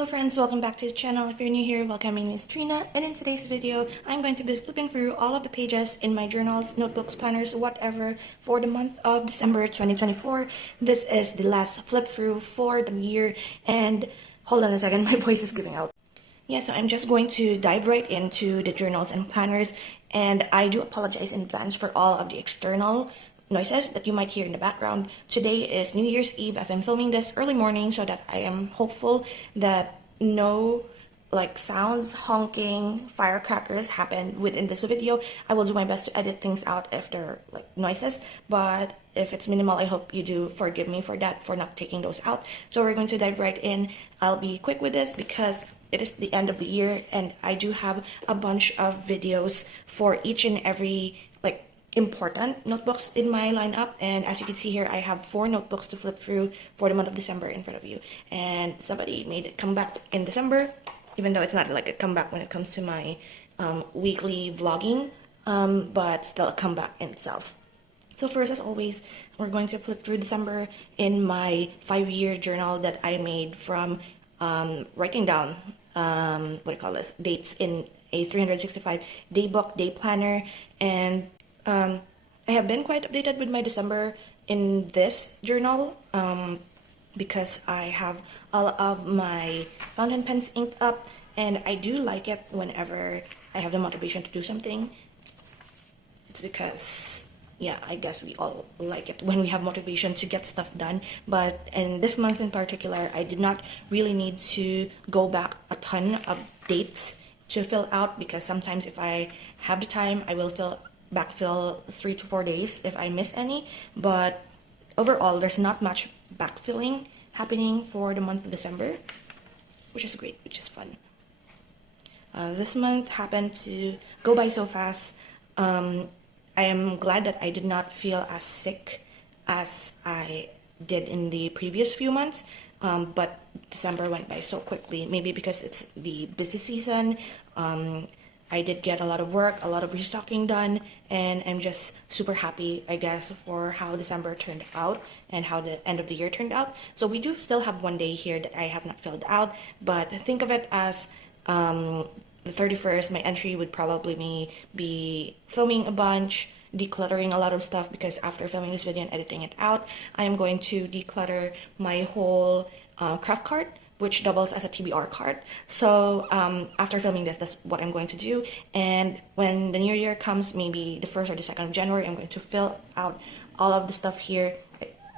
Hello friends, welcome back to the channel. If you're new here, welcome. My name is Trina, and in today's video, I'm going to be flipping through all of the pages in my journals, notebooks, planners, whatever for the month of December 2024. This is the last flip through for the year, and hold on a second, my voice is giving out. Yeah, so I'm just going to dive right into the journals and planners, and I do apologize in advance for all of the external noises that you might hear in the background. Today is New Year's Eve as I'm filming this early morning, so that I am hopeful that no sounds, honking, firecrackers happen within this video. I will do my best to edit things out if they're noises, but if it's minimal, I hope you do forgive me for that, for not taking those out. So we're going to dive right in. I'll be quick with this because it is the end of the year and I do have a bunch of videos for each and every important notebooks in my lineup, and as you can see here, I have 4 notebooks to flip through for the month of December in front of you. And somebody made it come back in December, even though it's not like a comeback when it comes to my weekly vlogging, but still a comeback in itself. So first, as always, we're going to flip through December in my 5-year journal that I made from writing down dates in a 365 day book, day planner. And I have been quite updated with my December in this journal because I have all of my fountain pens inked up, and I do like it whenever I have the motivation to do something. It's because, yeah, I guess we all like it when we have motivation to get stuff done. But in this month in particular, I did not really need to go back a ton of dates to fill out, because sometimes if I have the time, I will backfill 3 to 4 days if I miss any. But overall, there's not much backfilling happening for the month of December, which is great, which is fun. This month happened to go by so fast. I am glad that I did not feel as sick as I did in the previous few months, but December went by so quickly, maybe because it's the busy season. I did get a lot of work, a lot of restocking done, and I'm just super happy, I guess, for how December turned out and how the end of the year turned out. So we do still have 1 day here that I have not filled out, but think of it as the 31st, my entry would probably be filming a bunch, decluttering a lot of stuff, because after filming this video and editing it out, I am going to declutter my whole craft cart, which doubles as a TBR cart. So after filming this, that's what I'm going to do. And when the new year comes, maybe the 1st or the 2nd of January, I'm going to fill out all of the stuff here.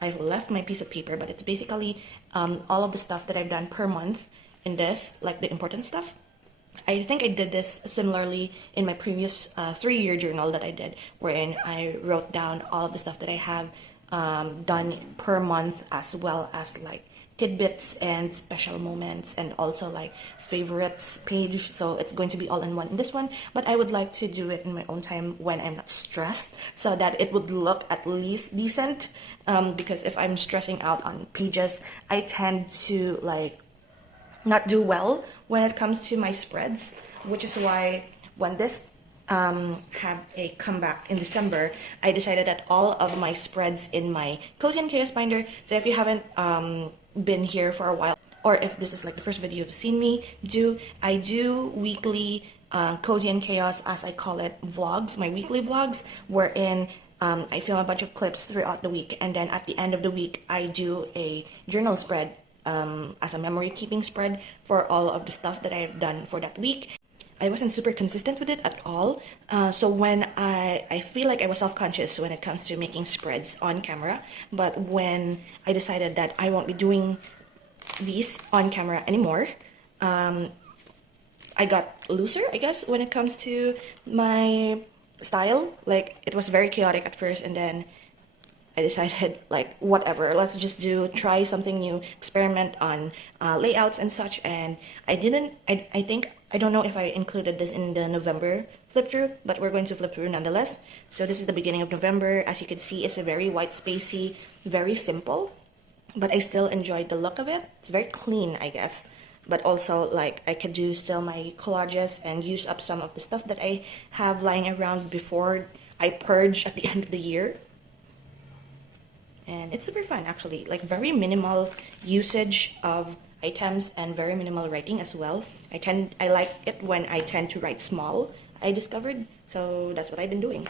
I've left my piece of paper, but it's basically all of the stuff that I've done per month in this, like the important stuff. I think I did this similarly in my previous 3-year journal that I did, wherein I wrote down all of the stuff that I have done per month, as well as tidbits and special moments, and also favorites page. So it's going to be all in one in this one, but I would like to do it in my own time when I'm not stressed, so that it would look at least decent, because if I'm stressing out on pages, I tend to not do well when it comes to my spreads, which is why when this have a comeback in December, I decided that all of my spreads in my Cozy and Chaos binder. So if you haven't been here for a while, or if this is the first video you've seen me do, I do weekly Cozy and Chaos, as I call it, vlogs, my weekly vlogs, wherein I film a bunch of clips throughout the week, and then at the end of the week I do a journal spread as a memory keeping spread for all of the stuff that I have done for that week. I wasn't super consistent with it at all, so when I feel like I was self-conscious when it comes to making spreads on camera. But when I decided that I won't be doing these on camera anymore, I got looser, I guess, when it comes to my style. It was very chaotic at first, and then I decided, whatever, let's just try something new, experiment on layouts and such. And I don't know if I included this in the November flip through, but we're going to flip through nonetheless. So this is the beginning of November. As you can see, it's a very white spacey, very simple, but I still enjoyed the look of it. It's very clean, I guess, but also I could do still my collages and use up some of the stuff that I have lying around before I purge at the end of the year. And it's super fun, actually, very minimal usage of items and very minimal writing as well. I like it when I tend to write small, I discovered, so that's what I've been doing.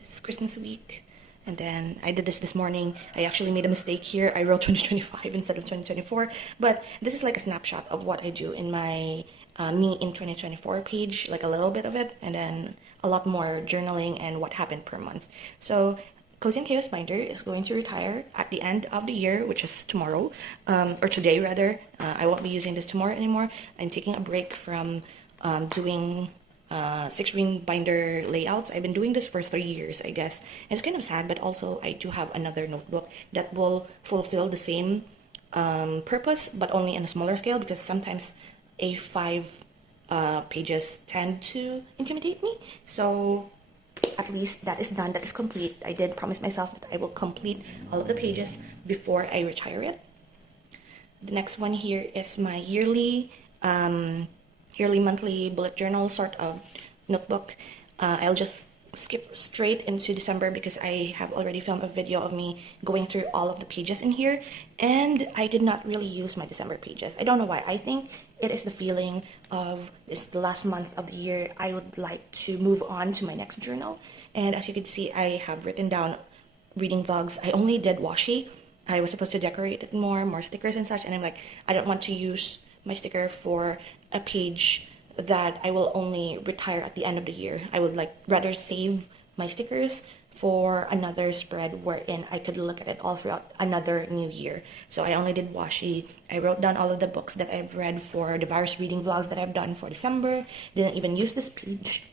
It's Christmas week, and then I did this morning. I actually made a mistake here. I wrote 2025 instead of 2024, but this is like a snapshot of what I do in my me in 2024 page, like a little bit of it, and then a lot more journaling and what happened per month. So Cozy and Chaos Binder is going to retire at the end of the year, which is tomorrow, or today rather. I won't be using this tomorrow anymore. I'm taking a break from doing 6-ring binder layouts. I've been doing this for 3 years, I guess. And it's kind of sad, but also I do have another notebook that will fulfill the same purpose, but only on a smaller scale, because sometimes A5 pages tend to intimidate me. So at least that is done, that is complete. I did promise myself that I will complete all of the pages before I retire it. The next one here is my yearly monthly bullet journal sort of notebook. I'll just skip straight into December because I have already filmed a video of me going through all of the pages in here, and I did not really use my December pages. I don't know why. I think it is the feeling of this the last month of the year. I would like to move on to my next journal, and as you can see, I have written down reading vlogs. I only did washi. I was supposed to decorate it more stickers and such, and I'm like, I don't want to use my sticker for a page that I will only retire at the end of the year. I would like rather save my stickers for another spread wherein I could look at it all throughout another new year. So I only did washi. I wrote down all of the books that I've read for the various reading vlogs that I've done for December. Didn't even use this page.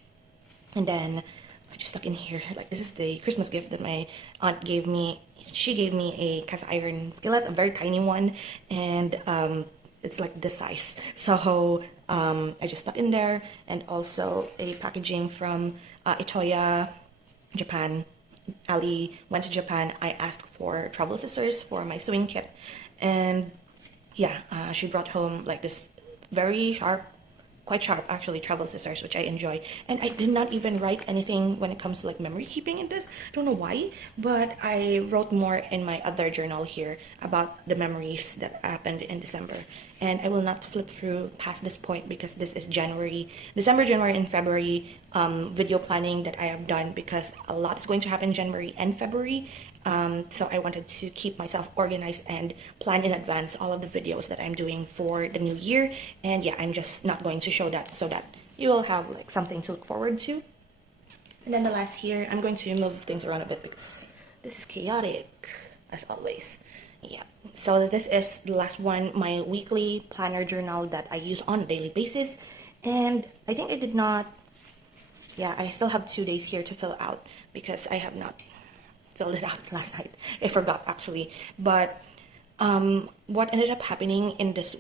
And then I just stuck in here, like this is the Christmas gift that my aunt gave me. She gave me a cast iron skillet, a very tiny one, and it's like this size. So I just stuck in there, and also a packaging from Itoya, Japan. Ali went to Japan. I asked for travel scissors for my sewing kit, and yeah, she brought home like this very sharp, quite sharp actually, travel scissors, which I enjoy. And I did not even write anything when it comes to like memory keeping in this. I don't know why, but I wrote more in my other journal here about the memories that happened in December. And I will not flip through past this point because this is December, January, and February video planning that I have done, because a lot is going to happen in January and February. So I wanted to keep myself organized and plan in advance all of the videos that I'm doing for the new year. And yeah, I'm just not going to show that so that you will have like something to look forward to. And then the last here, I'm going to move things around a bit because this is chaotic as always. Yeah, so this is the last one, my weekly planner journal that I use on a daily basis. And I think I did not, yeah, I still have 2 days here to fill out because I have not filled it out last night. I forgot actually. But what ended up happening in this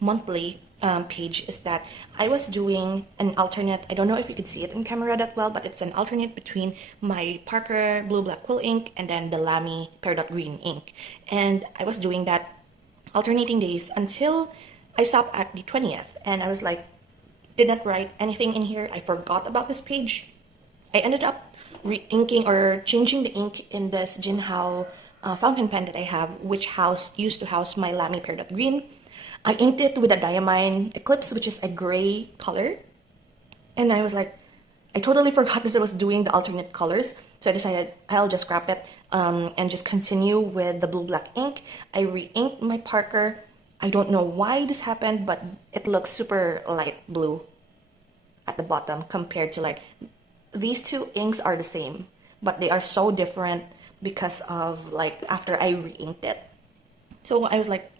monthly page is that I was doing an alternate. I don't know if you could see it in camera that well, but it's an alternate between my Parker Blue Black Quill ink and then the Lamy Peridot Green ink. And I was doing that alternating days until I stopped at the 20th, and I was like, did not write anything in here. I forgot about this page. I ended up re-inking or changing the ink in this Jinhao fountain pen that I have, which used to house my Lamy Peridot Green. I inked it with a Diamine Eclipse, which is a gray color. And I was like, I totally forgot that I was doing the alternate colors. So I decided I'll just scrap it and just continue with the blue black ink. I re-inked my Parker. I don't know why this happened, but it looks super light blue at the bottom compared to like, these two inks are the same, but they are so different because of like after I re-inked it. So I was like,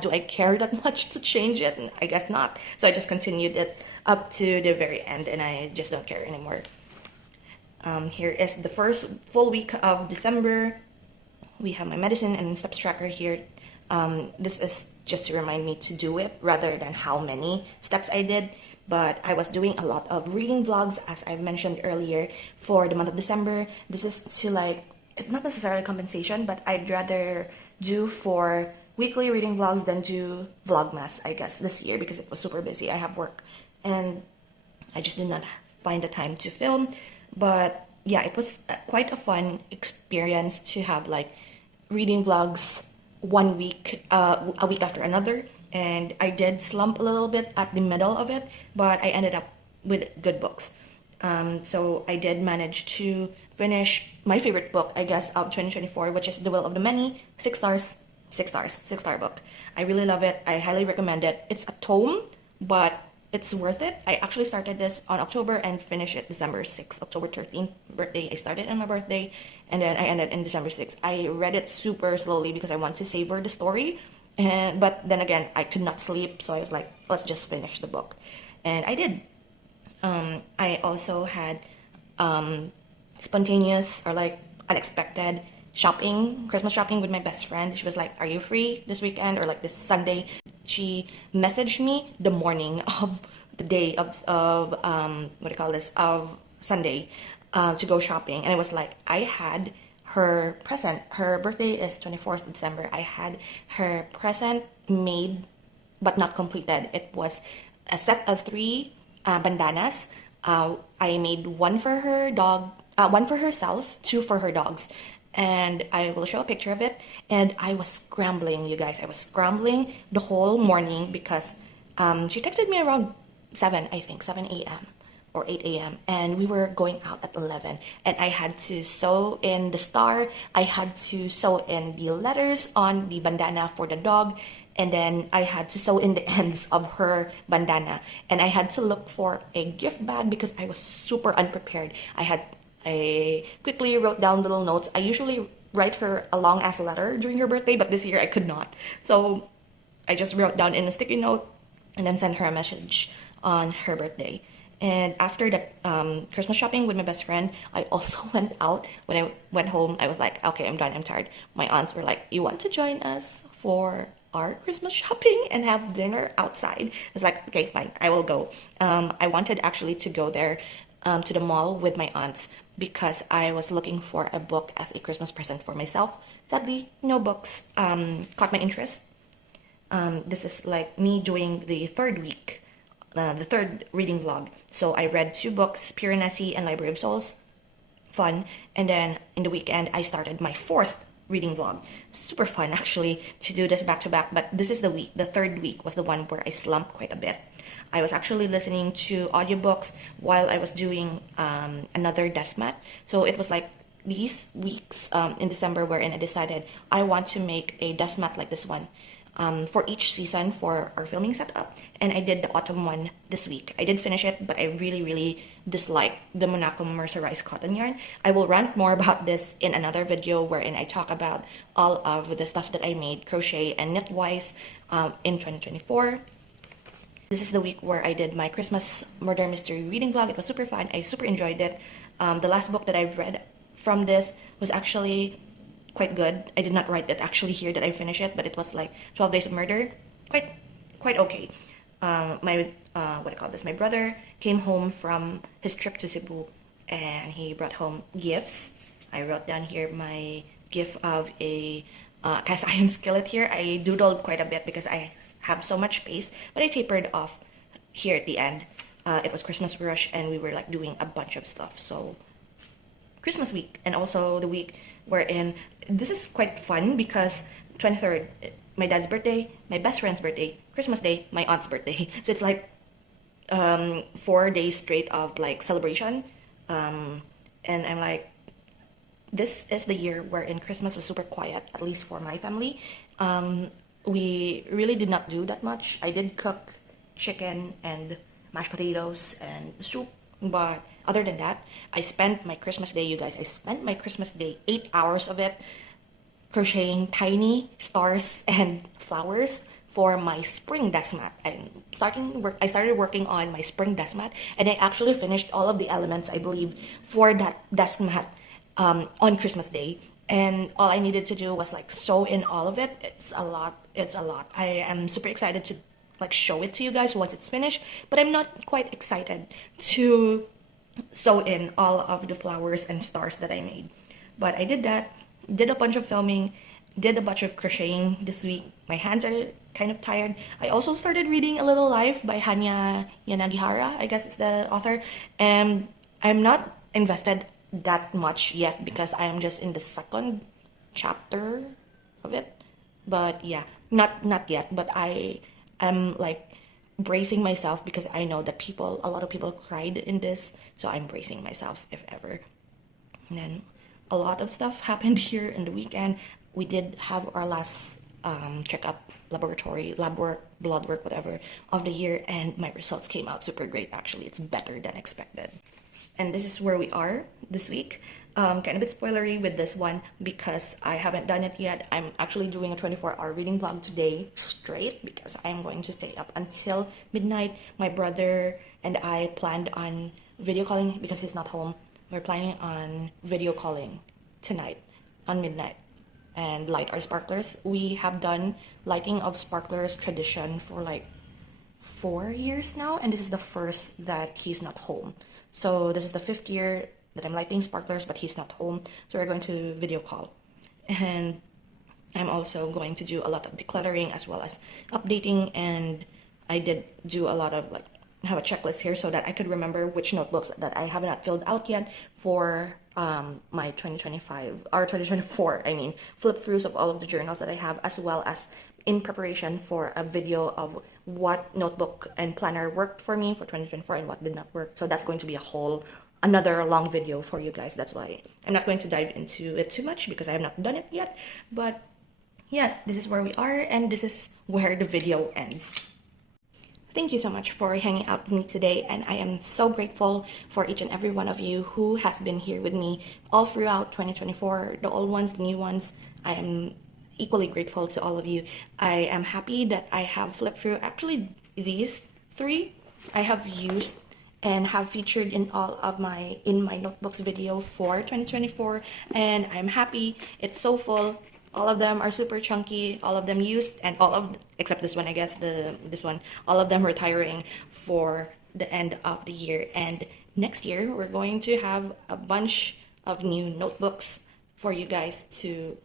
do I care that much to change it? And I guess not. So I just continued it up to the very end, and I just don't care anymore. Here is the first full week of December. We have my medicine and steps tracker here. This is just to remind me to do it rather than how many steps I did. But I was doing a lot of reading vlogs, as I've mentioned earlier, for the month of December. This is to like, it's not necessarily compensation, but I'd rather do for weekly reading vlogs than do Vlogmas, I guess, this year, because it was super busy. I have work and I just did not find the time to film. But yeah, it was quite a fun experience to have like reading vlogs a week after another, and I did slump a little bit at the middle of it, but I ended up with good books. So I did manage to finish my favorite book, I guess, of 2024, which is The Will of the Many. 6 stars, 6 stars, 6 star book. I really love it. I highly recommend it. It's a tome, but it's worth it. I actually started this on October and finished it December 6th, October 13th birthday. I started on my birthday and then I ended in December 6th. I read it super slowly because I want to savor the story. But then again, I could not sleep, so I was like, let's just finish the book. And I did. I also had spontaneous or like unexpected shopping, Christmas shopping with my best friend. She was like, "Are you free this weekend or like this Sunday?" She messaged me the morning of the day of what do you call this, of Sunday, to go shopping, and it was like I had her present. Her birthday is 24th of December. I had her present made but not completed. It was a set of three bandanas. I made one for her dog, one for herself, two for her dogs. And I will show a picture of it. And I was scrambling, you guys. I was scrambling the whole morning because she texted me around 7, I think, 7 a.m. or 8 a.m. And we were going out at 11. And I had to sew in the star. I had to sew in the letters on the bandana for the dog. And then I had to sew in the ends of her bandana. And I had to look for a gift bag because I was super unprepared. I quickly wrote down little notes. I usually write her a long ass letter during her birthday, but this year I could not. So I just wrote down in a sticky note and then sent her a message on her birthday. And after that Christmas shopping with my best friend, I also went out. When I went home, I was like, okay, I'm done, I'm tired. My aunts were like, you want to join us for our Christmas shopping and have dinner outside? I was like, okay, fine, I will go. I wanted actually to go there to the mall with my aunts because I was looking for a book as a Christmas present for myself. Sadly, no books caught my interest. This is like me doing the third week, the third reading vlog. So I read 2 books, Piranesi and Library of Souls. Fun. And then in the weekend, I started my 4th reading vlog. Super fun actually to do this back to back, but this is the week. The third week was the one where I slumped quite a bit. I was actually listening to audiobooks while I was doing another desk mat. So it was like these weeks in December wherein I decided I want to make a desk mat like this one for each season for our filming setup. And I did the autumn one this week. I did finish it, but I really dislike the Monaco mercerized cotton yarn. I will rant more about this in another video wherein I talk about all of the stuff that I made crochet and knit-wise in 2024. This is the week where I did my Christmas murder mystery reading vlog. It was super fun. I super enjoyed it. The last book that I read from this was actually quite good. I did not write it actually here that I finished it, but it was like 12 Days of Murder. Quite okay. My what do you call this? My brother came home from his trip to Cebu, and he brought home gifts. I wrote down here my gift of a cast iron skillet here. I doodled quite a bit because I have so much space, but I tapered off here at the end. It was Christmas rush, and we were like doing a bunch of stuff. So Christmas week, and also the week wherein this is quite fun because 23rd, my dad's birthday, my best friend's birthday, Christmas Day, my aunt's birthday. So it's like 4 days straight of like celebration. And I'm like, this is the year wherein Christmas was super quiet, at least for my family. We really did not do that much. I did cook chicken and mashed potatoes and soup, but other than that, I spent my Christmas day, you guys, I spent my Christmas day, 8 hours of it, crocheting tiny stars and flowers for my spring desk mat. I started working on my spring desk mat, and I actually finished all of the elements, I believe, for that desk mat on Christmas Day. And all I needed to do was like sew in all of it. It's a lot. I am super excited to like show it to you guys once it's finished, but I'm not quite excited to sew in all of the flowers and stars that I made. But I did that, did a bunch of filming, did a bunch of crocheting this week. My hands are kind of tired. I also started reading A Little Life by Hanya Yanagihara, I guess is the author, and I'm not invested that much yet because I am just in the second chapter of it. But yeah, not yet, but I am like bracing myself because I know that a lot of people cried in this, so I'm bracing myself if ever. And then a lot of stuff happened here in the weekend. We did have our last checkup, laboratory, lab work, blood work, whatever, of the year, and my results came out super great actually. It's better than expected. And this is where we are this week. Kind of a bit spoilery with this one because I haven't done it yet. I'm actually doing a 24-hour reading vlog today straight because I'm going to stay up until midnight. My brother and I planned on video calling because he's not home. We're planning on video calling tonight on midnight and light our sparklers. We have done lighting of sparklers tradition for like 4 years now, and this is the first that he's not home. So this is the 5th year that I'm lighting sparklers, but he's not home. So we're going to video call. And I'm also going to do a lot of decluttering as well as updating. And I did do a lot of like, have a checklist here so that I could remember which notebooks that I have not filled out yet for my 2025 or 2024, I mean, flip throughs of all of the journals that I have, as well as in preparation for a video of what notebook and planner worked for me for 2024 and what did not work. So that's going to be another long video for you guys. That's why I'm not going to dive into it too much because I have not done it yet. But yeah, this is where we are, and this is where the video ends. Thank you so much for hanging out with me today, and I am so grateful for each and every one of you who has been here with me all throughout 2024, the old ones, the new ones. I am equally grateful to all of you. I am happy that I have flipped through actually these 3 I have used and have featured in my notebooks video for 2024, and I'm happy. It's so full. All of them are super chunky, all of them used, and except this one, I guess, this one, all of them retiring for the end of the year. And next year, we're going to have a bunch of new notebooks for you guys to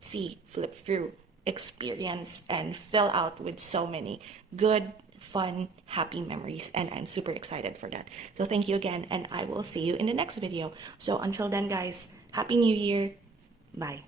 see, flip through, experience, and fill out with so many good, fun, happy memories. And I'm super excited for that. So thank you again, and I will see you in the next video. So until then, guys, Happy New Year. Bye.